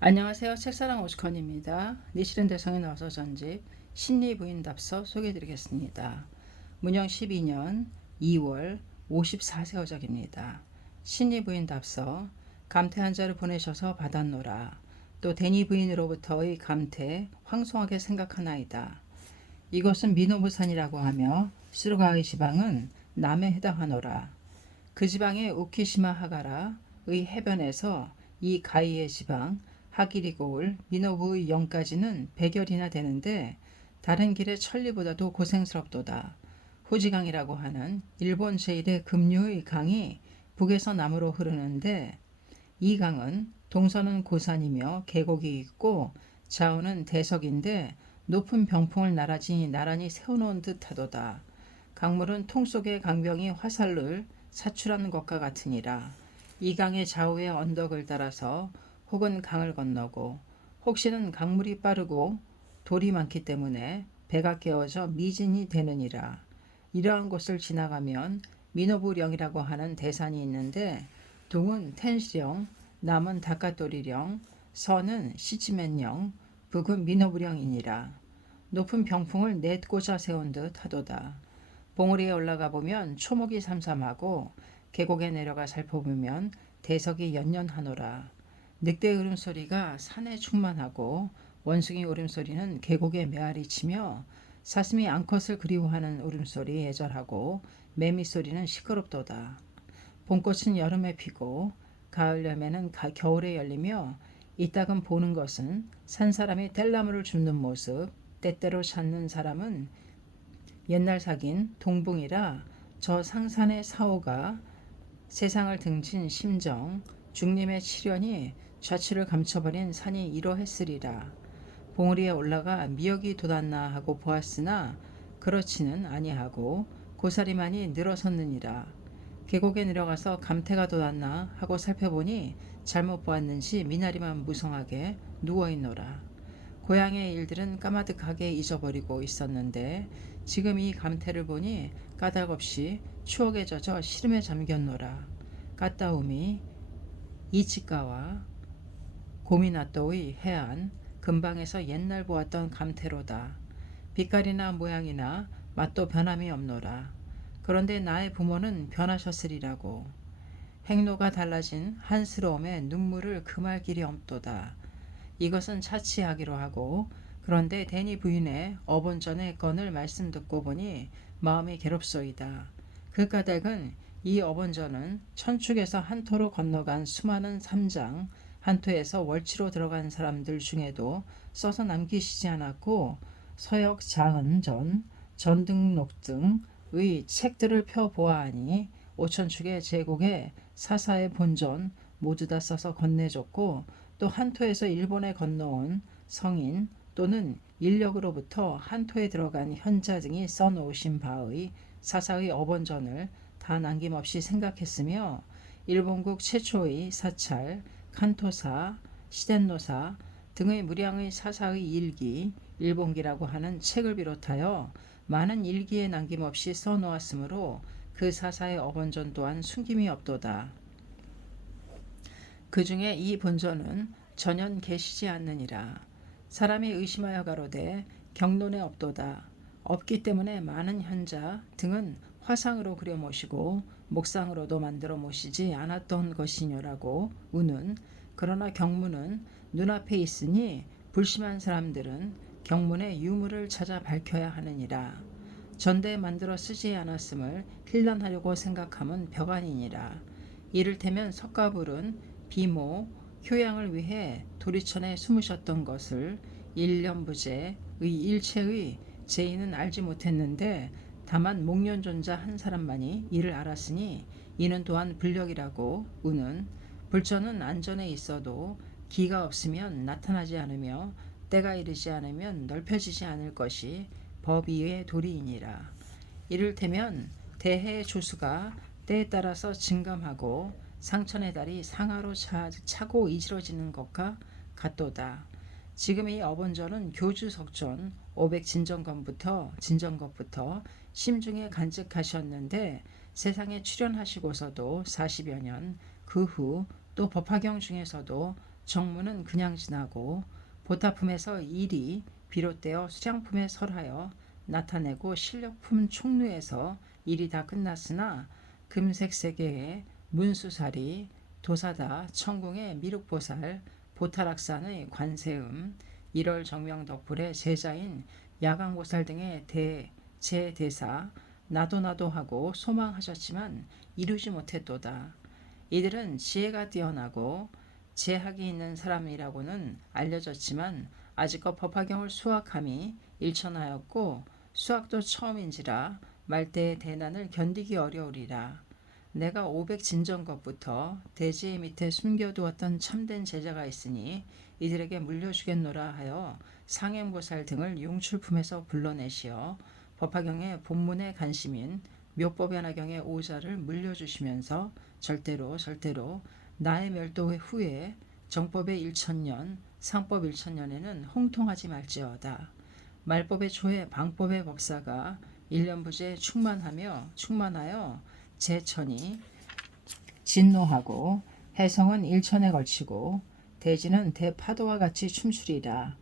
안녕하세요. 책사랑 오스컨입니다. 니시른 대성에 나와서 전집 심리부인답서 소개해드리겠습니다. 문영 12년 2월 54세 어작입니다. 심리부인답서 감태 한자를 보내셔서 받았노라. 또 대니 부인으로부터의 감태 황송하게 생각하나이다. 이것은 미노부산이라고 하며 스루가의 지방은 남에 해당하노라. 그 지방의 우키시마 하가라의 해변에서 이 가이의 지방 하기리고울 미노부의 영까지는 100여리나 되는데 다른 길의 천리보다도 고생스럽도다. 후지강이라고 하는 일본 제1의 급류의 강이 북에서 남으로 흐르는데 이 강은 동서는 고산이며 계곡이 있고 좌우는 대석인데 높은 병풍을 나란히 세워놓은 듯하도다. 강물은 통 속의 강병이 화살을 사출하는 것과 같으니라. 이 강의 좌우의 언덕을 따라서 혹은 강을 건너고 혹시는 강물이 빠르고 돌이 많기 때문에 배가 깨어져 미진이 되느니라. 이러한 곳을 지나가면 미노부령이라고 하는 대산이 있는데 동은 텐시령, 남은 다카토리령, 서는 시치멘령, 북은 미노부령이니라. 높은 병풍을 넷 꽂아 세운 듯 하도다. 봉우리에 올라가 보면 초목이 삼삼하고 계곡에 내려가 살펴보면 대석이 연연하노라. 늑대 울음소리가 산에 충만하고 원숭이 울음소리는 계곡에 메아리 치며 사슴이 암컷을 그리워하는 울음소리 애절하고 매미 소리는 시끄럽도다. 봄꽃은 여름에 피고 가을 열매는 겨울에 열리며 이따금 보는 것은 산 사람이 뗄나무를 줍는 모습, 때때로 찾는 사람은 옛날 사귄 동붕이라 저 상산의 사오가 세상을 등진 심정, 중림의 치련이 좌치를 감춰버린 산이 이러했으리라. 봉우리에 올라가 미역이 돋았나 하고 보았으나 그렇지는 아니하고 고사리만이 늘어섰느니라. 계곡에 내려가서 감태가 돋았나 하고 살펴보니 잘못 보았는지 미나리만 무성하게 누워있노라. 고향의 일들은 까마득하게 잊어버리고 있었는데 지금 이 감태를 보니 까닭없이 추억에 젖어 시름에 잠겼노라. 까따움이 이치가와 고미나또의 해안 근방에서 옛날 보았던 감태로다. 빛깔이나 모양이나 맛도 변함이 없노라. 그런데 나의 부모는 변하셨으리라고. 행로가 달라진 한스러움에 눈물을 금할 길이 없도다. 이것은 차치하기로 하고 그런데 대니 부인의 어본전의 건을 말씀 듣고 보니 마음이 괴롭소이다. 그 까닭은 이 어본전은 천축에서 한토로 건너간 수많은 삼장, 한토에서 월치로 들어간 사람들 중에도 써서 남기시지 않았고 서역 자은전, 전등록 등의 책들을 펴보아하니 오천축의 제국의 사사의 본전 모두 다 써서 건네줬고 또 한토에서 일본에 건너온 성인 또는 인력으로부터 한토에 들어간 현자 등이 써놓으신 바의 사사의 어본전을 다 남김없이 생각했으며 일본국 최초의 사찰, 칸토사, 시덴노사 등의 무량의 사사의 일기, 일본기라고 하는 책을 비롯하여 많은 일기에 남김없이 써놓았으므로 그 사사의 어본전 또한 숨김이 없도다. 그 중에 이 본전은 전혀 계시지 않느니라. 사람이 의심하여 가로되 경론에 없도다. 없기 때문에 많은 현자 등은 화상으로 그려 모시고 목상으로도 만들어 모시지 않았던 것이뇨라고 우는. 그러나 경문은 눈앞에 있으니 불심한 사람들은 경문의 유무를 찾아 밝혀야 하느니라. 전대에 만들어 쓰지 않았음을 힐난하려고 생각함은 벽아니니라. 이를테면 석가불은 비모, 효양을 위해 도리천에 숨으셨던 것을 일념부재의 일체의 제인은 알지 못했는데 다만 목련존자 한 사람만이 이를 알았으니 이는 또한 불력이라고 우는. 불전은 안전에 있어도 기가 없으면 나타나지 않으며 때가 이르지 않으면 넓혀지지 않을 것이 법위의 도리이니라. 이를테면 대해의 조수가 때에 따라서 증감하고 상천의 달이 상하로 차고 이지러지는 것과 같도다. 지금 이 어본전은 교주석존 500진정것부터 심중에 간직하셨는데 세상에 출현하시고서도 40여 년 그 후 또 법화경 중에서도 정무는 그냥 지나고 보타품에서 일이 비롯되어 수량품에 설하여 나타내고 실력품 총루에서 일이 다 끝났으나 금색 세계의 문수살이 도사다 천궁의 미륵보살 보타락산의 관세음 1월 정명덕불의 제자인 야광보살 등의 제대사 나도 하고 소망하셨지만 이루지 못했도다. 이들은 지혜가 뛰어나고 재학이 있는 사람이라고는 알려졌지만 아직껏 법화경을 수학함이 일천하였고 수학도 처음인지라 말대의 대난을 견디기 어려우리라. 내가 500 진전 것부터 대지 밑에 숨겨두었던 참된 제자가 있으니 이들에게 물려주겠노라 하여 상행보살 등을 용출품에서 불러내시어 법화경의 본문의 간심인 묘법연화경의 오자를 물려주시면서 절대로 나의 멸도 후에 정법의 1000년 상법 1000년에는 홍통하지 말지어다. 말법의 초에 방법의 법사가 1년부제 충만하여 제천이 진노하고 해성은 1천에 걸치고 대지는 대파도와 같이 춤추리라.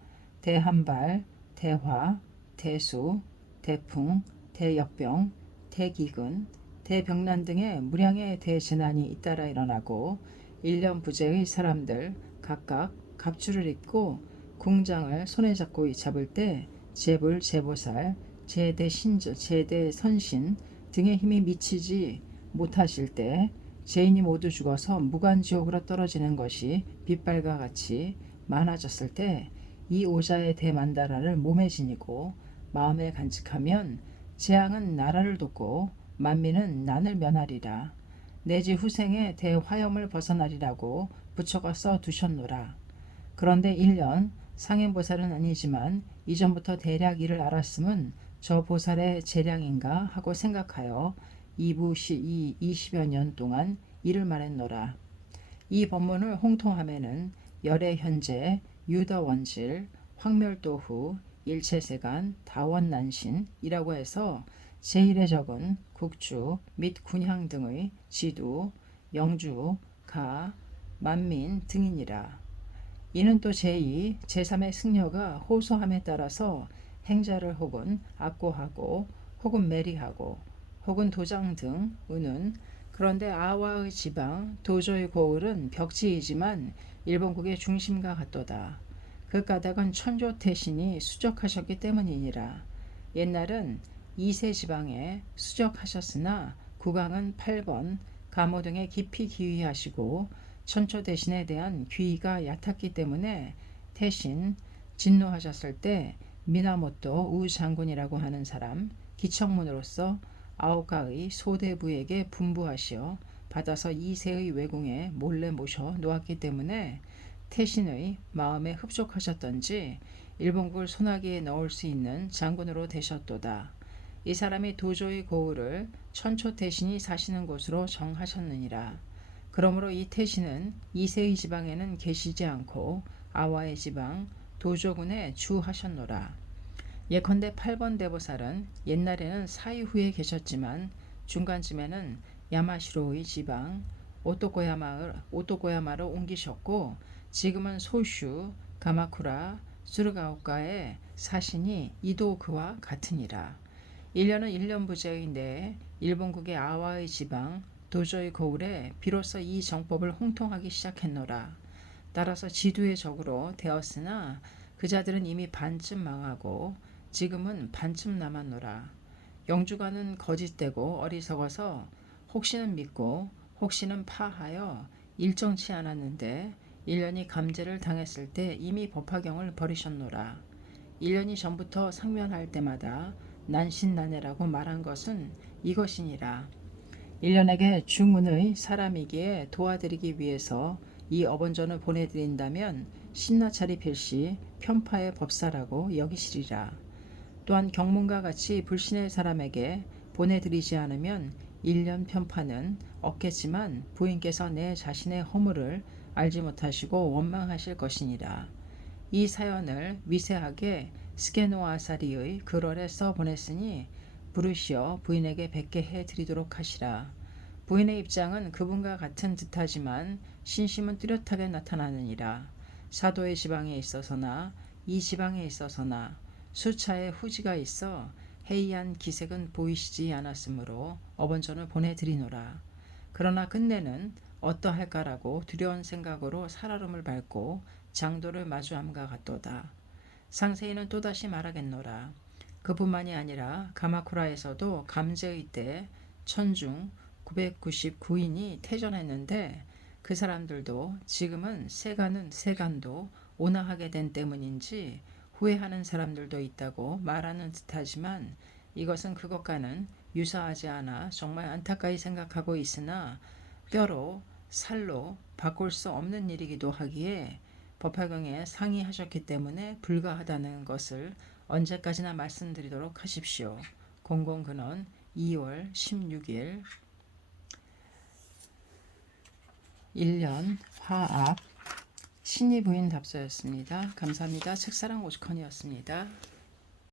대한발, 대화, 대수, 대풍, 대역병, 대기근, 대병난 등의 무량의 대재난이 잇따라 일어나고 1년 부재의 사람들 각각 갑주를 입고 궁장을 손에 잡고 잡을 때 제불, 제보살, 제대신저, 제대선신 등의 힘이 미치지 못하실 때 죄인이 모두 죽어서 무간지옥으로 떨어지는 것이 빛발과 같이 많아졌을 때 이 오자의 대만다라를 몸에 지니고 마음에 간직하면 재앙은 나라를 돕고 만민은 난을 면하리라. 내지 후생의 대화염을 벗어나리라고 부처가 써두셨노라. 그런데 1년 상행보살은 아니지만 이전부터 대략 이를 알았음은 저 보살의 재량인가 하고 생각하여 20여 년 동안 이를 말했노라. 이 법문을 홍통함에는 열의 현재 유더원질 황멸도후 일체세간 다원난신이라고 해서 제1에 적은 국주 및 군향 등의 지두, 영주, 가, 만민 등이니라. 이는 또 제2, 제3의 승려가 호소함에 따라서 행자를 혹은 악고하고 혹은 매리하고 혹은 도장 등 은은 그런데 아와의 지방 도저의 고을은 벽지이지만 일본국의 중심과 같도다. 그 까닭은 천조태신이 수적하셨기 때문이니라. 옛날은 2세 지방에 수적하셨으나 국왕은 8번 가모 등에 깊이 기위하시고 천초대신에 대한 귀의가 얕았기 때문에 태신 진노하셨을 때 미나모토 우장군이라고 하는 사람 기척문으로서 아오카의 소대부에게 분부하시어 받아서 2세의 외궁에 몰래 모셔 놓았기 때문에 태신의 마음에 흡족하셨던지 일본국을 소나기에 넣을 수 있는 장군으로 되셨도다. 이 사람이 도조의 고을을 천초태신이 사시는 곳으로 정하셨느니라. 그러므로 이 태신은 2세의 지방에는 계시지 않고 아와의 지방 도조군에 주하셨노라. 예컨대 8번 대보살은 옛날에는 사이후에 계셨지만 중간쯤에는 야마시로의 지방 오토코야마로 옮기셨고 지금은 소슈, 가마쿠라, 수르가오카에 사시니 이도 그와 같으니라. 1년은 1년 부재의 내 일본국의 아와의 지방 도저의 거울에 비로소 이 정법을 홍통하기 시작했노라. 따라서 지두의 적으로 되었으나 그 자들은 이미 반쯤 망하고 지금은 반쯤 남았노라. 영주가는 거짓되고 어리석어서 혹시는 믿고 혹시는 파하여 일정치 않았는데 1년이 감제를 당했을 때 이미 법화경을 버리셨노라. 1년이 전부터 상면할 때마다 난신난해라고 말한 것은 이것이니라. 1년에게 중운의 사람이기에 도와드리기 위해서 이 어번전을 보내드린다면 신나차리 필시 편파의 법사라고 여기시리라. 또한 경문과 같이 불신의 사람에게 보내드리지 않으면 1년 편파는 없겠지만 부인께서 내 자신의 허물을 알지 못하시고 원망하실 것이니라. 이 사연을 미세하게 스게노아사리의 글월에 써보냈으니 부르시어 부인에게 뵙게 해드리도록 하시라. 부인의 입장은 그분과 같은 듯하지만 신심은 뚜렷하게 나타나느니라. 사도의 지방에 있어서나 이 지방에 있어서나 수차의 후지가 있어 해이한 기색은 보이시지 않았으므로 어번전을 보내드리노라. 그러나 끝내는 어떠할까라고 두려운 생각으로 살얼음을 밟고 장도를 마주함과 같도다. 상세히는 또다시 말하겠노라. 그뿐만이 아니라 가마쿠라에서도 감제의 때 천중 999인이 퇴전했는데 그 사람들도 지금은 세간도 온화하게 된 때문인지 후회하는 사람들도 있다고 말하는 듯하지만 이것은 그것과는 유사하지 않아 정말 안타까이 생각하고 있으나 뼈로 살로 바꿀 수 없는 일이기도 하기에 법화경에 상의하셨기 때문에 불가하다는 것을 언제까지나 말씀드리도록 하십시오. 공공근원 2월 16일 1년 화합 신이 부인 답서였습니다. 감사합니다. 책사랑 오죽헌이었습니다.